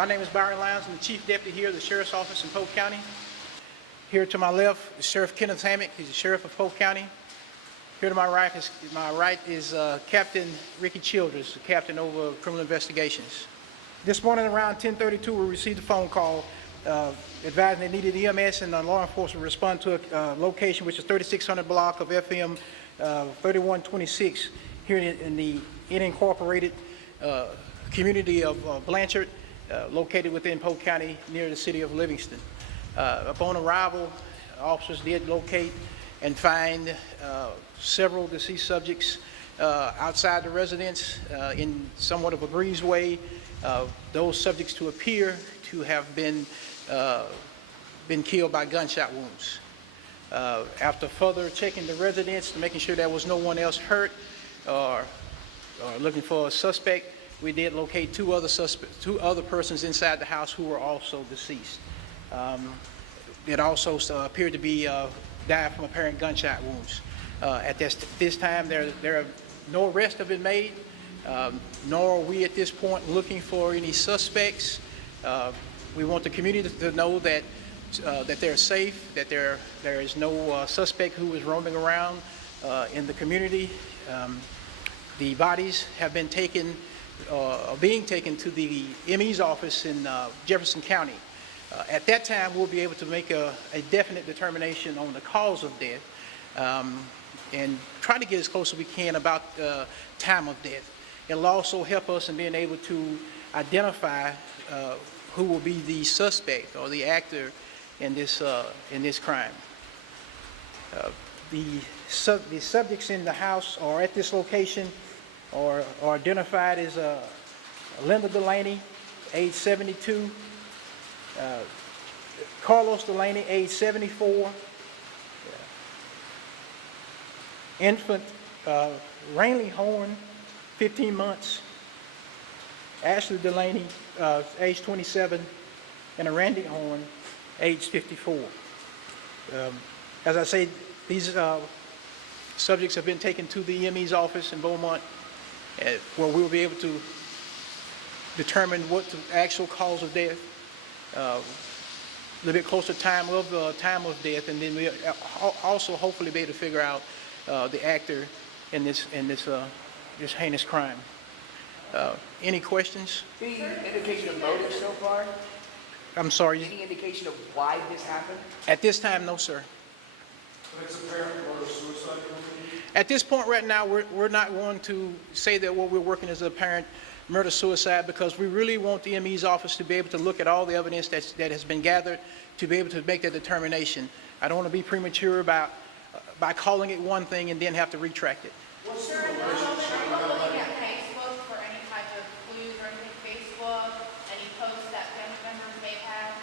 My name is Byron Lyons. I'm the Chief Deputy here at the Sheriff's Office in Polk County. Here to my left is Sheriff Kenneth Hammock. He's the Sheriff of Polk County. Here to my right is Captain Ricky Childress, the Captain over Criminal Investigations. This morning around 10:32, we received a phone call advising they needed EMS and law enforcement to respond to a location which is 3600 block of FM 3126 here in the unincorporated community of Blanchard, located within Polk County near the city of Livingston. Upon arrival, officers did locate and find several deceased subjects outside the residence in somewhat of a breezeway. Those subjects to appear to have been killed by gunshot wounds. After further checking the residence, making sure there was no one else hurt or looking for a suspect, we did locate two other persons inside the house who were also deceased. It also appeared to be died from apparent gunshot wounds. At this time, no arrests have been made, nor are we at this point looking for any suspects. We want the community to know that they're safe, that there is no suspect who is roaming around in the community. The bodies have been taken, being taken to the ME's office in Jefferson County. At that time, we'll be able to make a definite determination on the cause of death and try to get as close as we can about time of death. It'll also help us in being able to identify who will be the suspect or the actor in this crime. The subjects in the house or at this location are identified as Linda Delaney, age 72, Carlos Delaney, age 74, infant Rainley Horn, 15 months, Ashley Delaney, age 27, and Randy Horn, age 54. As I say, these subjects have been taken to the ME's office in Beaumont, where we'll be able to determine what the actual cause of death, a little bit closer time of death, and then we also hopefully be able to figure out the actor in this heinous crime. Any questions? Any indication of motive so far? I'm sorry? Any indication of why this happened? At this time, no, sir. It's apparent murder-suicide. At this point right now, we're not going to say that what we're working is apparent murder-suicide, because we really want the ME's office to be able to look at all the evidence that has been gathered to be able to make that determination. I don't want to be premature by calling it one thing and then have to retract it. What's the Sir, relationship? are you looking at Facebook for any type of clues or anything? Facebook, any posts that family members may have?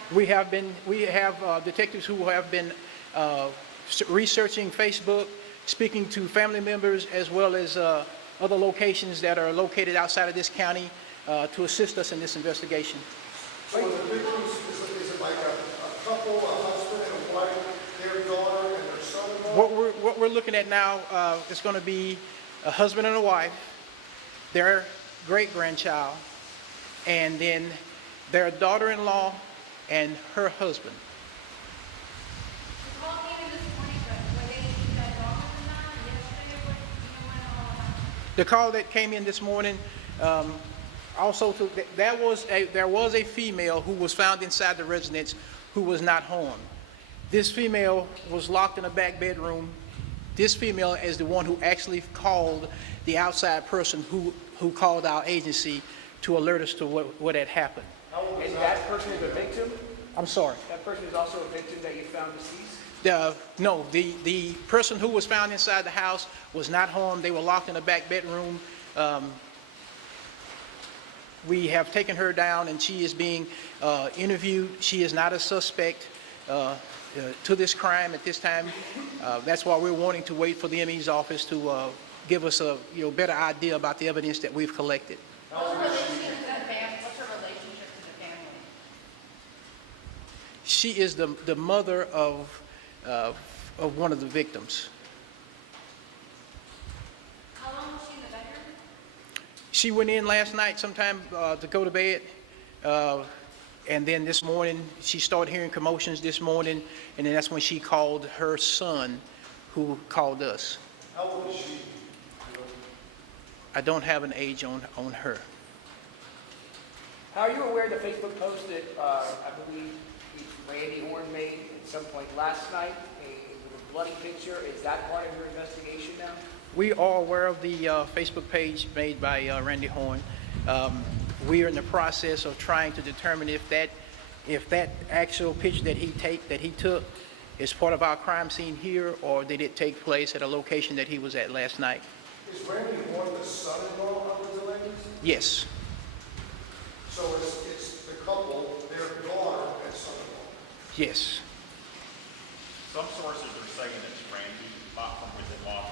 We have detectives who have been researching Facebook, speaking to family members as well as other locations that are located outside of this county to assist us in this investigation. So the victims, is it like a couple, a husband and a wife, their daughter and their son-in-law? What we're looking at now is going to be a husband and a wife, their great-grandchild, and then their daughter-in-law and her husband. The call came in this morning, but were they you guys longer than that? Yesterday, what, you know, when The call that came in this morning, also there was a female who was found inside the residence who was not harmed. This female was locked in a back bedroom. This female is the one who actually called the outside person who called our agency to alert us to what had happened. And that person is a victim? I'm sorry. That person is also a victim that you found deceased? No, the person who was found inside the house was not harmed. They were locked in a back bedroom. We have taken her down and she is being interviewed. She is not a suspect to this crime at this time. That's why we're wanting to wait for the ME's office to give us a better idea about the evidence that we've collected. What's her relationship to the family? She is the mother of one of the victims. How long was she in the bedroom? She went in last night sometime to go to bed. And then this morning, she started hearing commotions this morning, and then that's when she called her son, who called us. How old is she? I don't have an age on her. How are you aware of the Facebook post that I believe Randy Horn made at some point last night with a bloody picture? Is that part of your investigation now? We are aware of the Facebook page made by Randy Horn. We are in the process of trying to determine if that actual picture that he took is part of our crime scene here, or did it take place at a location that he was at last night. Is Randy Horn the son-in-law of the Delaney's? Yes. So it's the couple, their daughter and son-in-law. Yes. Some sources are saying it's Randy, not from within law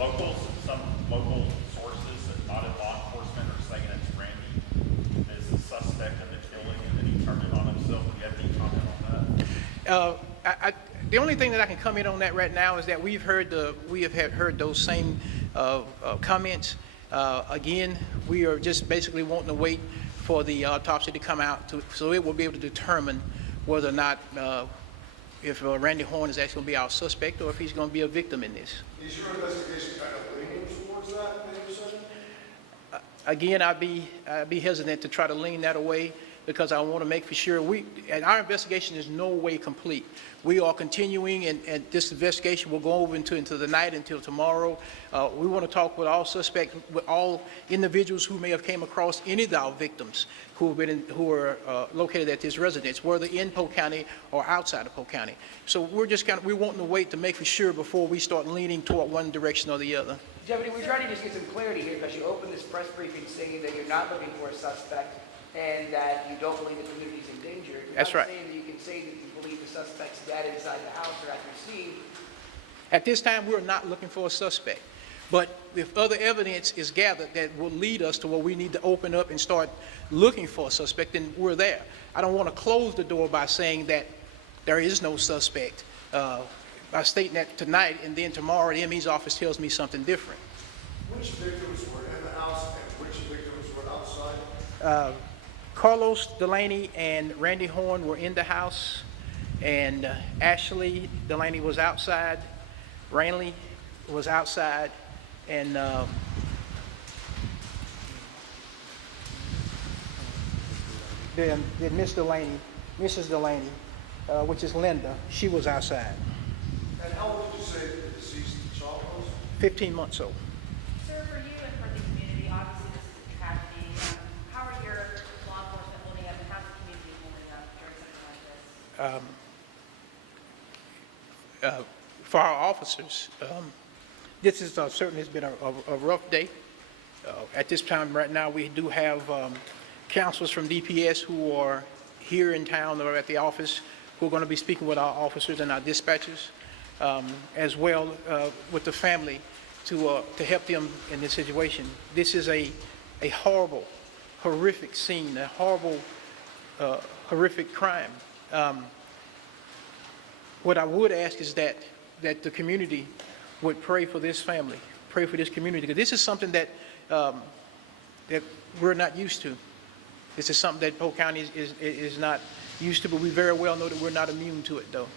enforcement. Some local sources that not in law enforcement are saying it's Randy as the suspect in the killing, and then he turned it on himself. Do you have any comment on that? The only thing that I can comment on that right now is that we have heard those same comments. Again, we are just basically wanting to wait for the autopsy to come out, so it will be able to determine whether or not if Randy Horn is actually going to be our suspect or if he's going to be a victim in this. Is your investigation kind of leaning towards that, maybe, sir? Again, I'd be hesitant to try to lean that away, because I want to make for sure and our investigation is no way complete. We are continuing, and this investigation will go over into the night until tomorrow. We want to talk with all suspects, with all individuals who may have came across any of our victims who are located at this residence, whether in Polk County or outside of Polk County. So we're wanting to wait to make for sure before we start leaning toward one direction or the other. Deputy, we're trying to just get some clarity here, because you opened this press briefing saying that you're not looking for a suspect and that you don't believe the community's in danger. You're That's right. not saying that you can say that you believe the suspect's dead inside the house or at your scene. At this time, we're not looking for a suspect. But if other evidence is gathered that will lead us to where we need to open up and start looking for a suspect, then we're there. I don't want to close the door by saying that there is no suspect, by stating that tonight, and then tomorrow the ME's office tells me something different. Which victims were in the house and which victims were outside? Carlos Delaney and Randy Horn were in the house, and Ashley Delaney was outside, Ranley was outside, and then Mrs. Delaney, which is Linda, she was outside. And how old did you say the deceased child was? 15 months old. Sir, for you and for the community, obviously this is a tragedy. How are your law enforcement holding up, and how's the community holding up during something like this? For our officers, this is certainly has been a rough day. At this time right now, we do have counselors from DPS who are here in town or at the office who are going to be speaking with our officers and our dispatchers, as well with the family to help them in this situation. This is a horrible, horrific scene, a horrible, horrific crime. What I would ask is that the community would pray for this family, pray for this community, because this is something that that we're not used to. This is something that Polk County is not used to, but we very well know that we're not immune to it, though.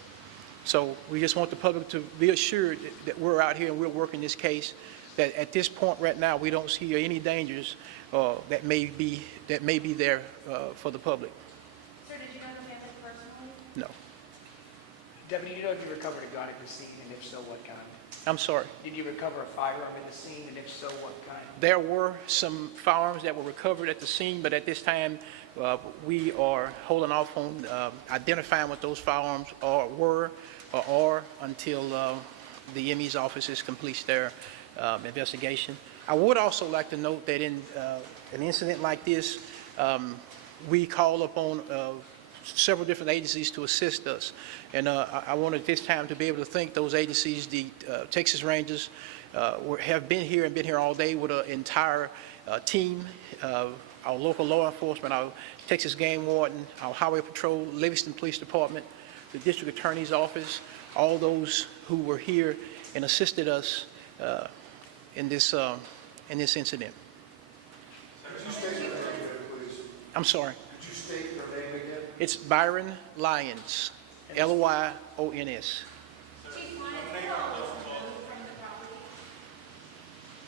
So we just want the public to be assured that we're out here and we're working this case, that at this point right now, we don't see any dangers that may be there for the public. Sir, did you know the family personally? No. Deputy, do you know if you recovered a gun at the scene, and if so, what kind? I'm sorry. Did you recover a firearm at the scene, and if so, what kind? There were some firearms that were recovered at the scene, but at this time, we are holding off on identifying what those firearms were until the ME's office completes their investigation. I would also like to note that in an incident like this, we call upon several different agencies to assist us. And I want at this time to be able to thank those agencies. The Texas Rangers have been here all day with an entire team, our local law enforcement, our Texas Game Warden, our Highway Patrol, Livingston Police Department, the District Attorney's Office, all those who were here and assisted us in this incident. Could you state your name again, please? I'm sorry. Could you state your name again? It's Byron Lyons, Lyons. Chief, mine is what all was removed from the property?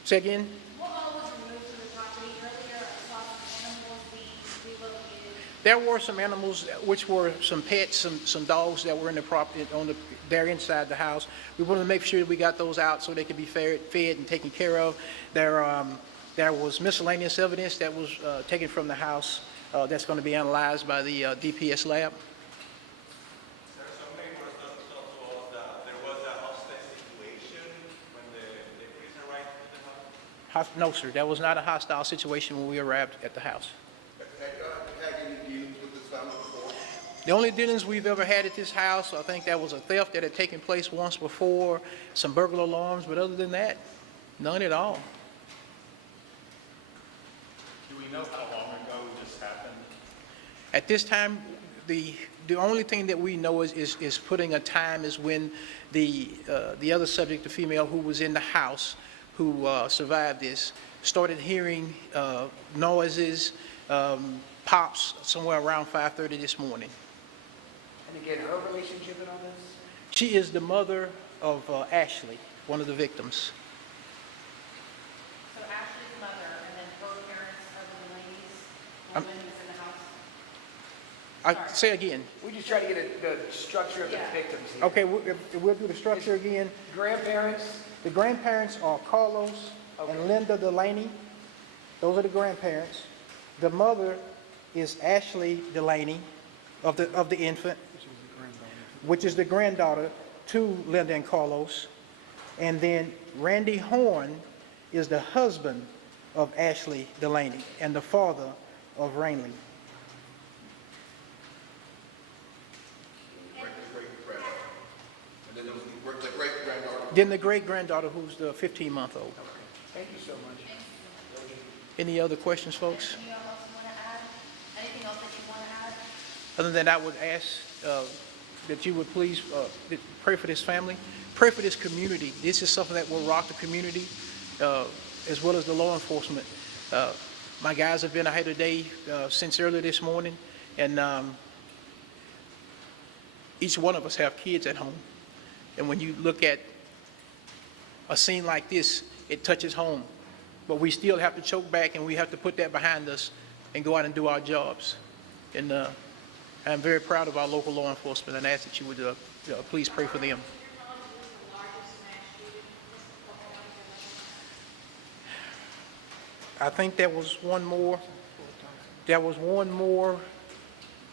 Say again? What all was removed from the property? Earlier, I saw some animals being relocated. There were some animals, which were some pets, some dogs that were in the property, they're inside the house. We wanted to make sure that we got those out so they could be fed and taken care of. There was miscellaneous evidence that was taken from the house that's going to be analyzed by the DPS lab. Sir, some neighbors told us that there was a hostage situation when the police arrived at the house. No, sir, that was not a hostile situation when we arrived at the house. Had any dealings with this family before? The only dealings we've ever had at this house, I think that was a theft that had taken place once before, some burglar alarms, but other than that, none at all. Do we know how long ago this happened? At this time, the only thing that we know is putting a time is when the other subject, the female who was in the house, who survived this, started hearing noises, pops somewhere around 5:30 this morning. And again, her relationship in all this? She is the mother of Ashley, one of the victims. So Ashley's mother and then her parents are the ladies, I'm- woman who's in the house? Say again. We just try to get the structure of the Yeah. victims here. Okay, we'll do the structure again. Grandparents, The grandparents are Carlos and Linda Delaney. Those are the grandparents. The mother is Ashley Delaney of the infant, which is the granddaughter to Linda and Carlos. And then Randy Horn is the husband of Ashley Delaney and the father of Rainley. And then there was the great-granddaughter. Then the great-granddaughter, who's the 15-month-old. thank you so much. Any other questions, folks? Anything else you want to add? Anything else that you want to add? Other than that, I would ask that you would please pray for this family, pray for this community. This is something that will rock the community as well as the law enforcement. My guys have been out here today since early this morning, and each one of us have kids at home. And when you look at a scene like this, it touches home. But we still have to choke back, and we have to put that behind us and go out and do our jobs. And I'm very proud of our local law enforcement, and I ask that you would please pray for them. I think there was one more. There was one more,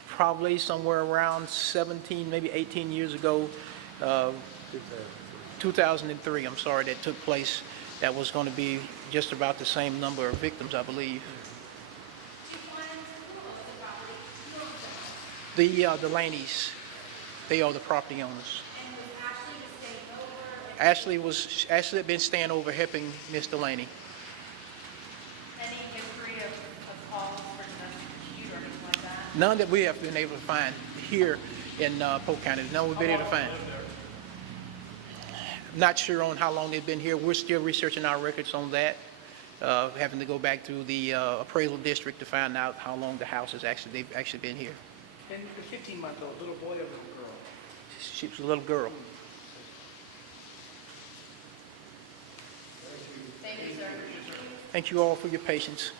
probably somewhere around 17, maybe 18 years ago, 2003, I'm sorry, that took place. That was going to be just about the same number of victims, I believe. The Delaney's, they are the property owners. And was Ashley just staying over? Ashley had been staying over helping Miss Delaney. Any history of calls for domestic dispute or anything like that? None that we have been able to find here in Polk County. None we've been able to find. Not sure on how long they've been here. We're still researching our records on that, having to go back through the appraisal district to find out how long the house they've actually been here. And the 15-month-old, little boy or little girl? She was a little girl. Thank you, sir. Thank you all for your patience.